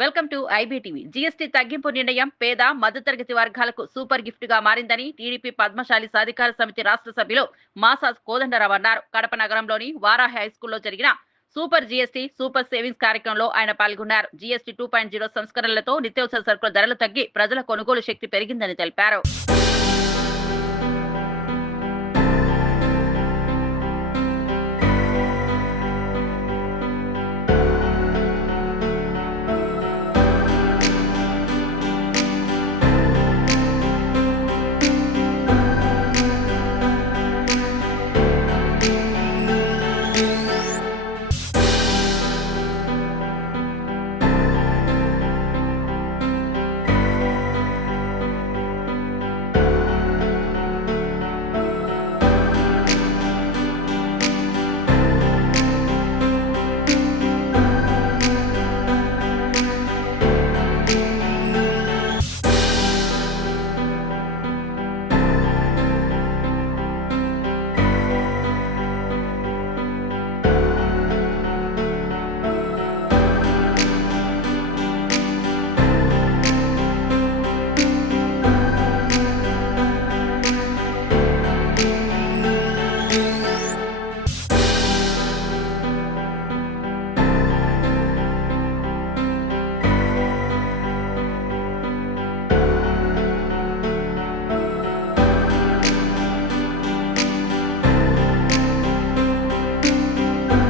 Welcome to IBTV. GST తగ్గింపు నిర్ణయం పేద మధ్యతరగతి వర్గాలకు సూపర్ గిఫ్ట్ గా మారిందని టీడీపీ పద్మశాలి సాధికార సమితి రాష్ట్ర సభ్యులు మాసా కోదండరావు అన్నారు. కడప నగరంలోని వారాహి హైస్కూల్లో జరిగిన సూపర్ జీఎస్టీ సూపర్ సేవింగ్స్ కార్యక్రమంలో ఆయన పాల్గొన్నారు. జీఎస్టీ 2.0 సంస్కరణలతో నిత్యావసర సరుకుల ధరలు తగ్గి ప్రజల కొనుగోలు శక్తి పెరిగిందని తెలిపారు.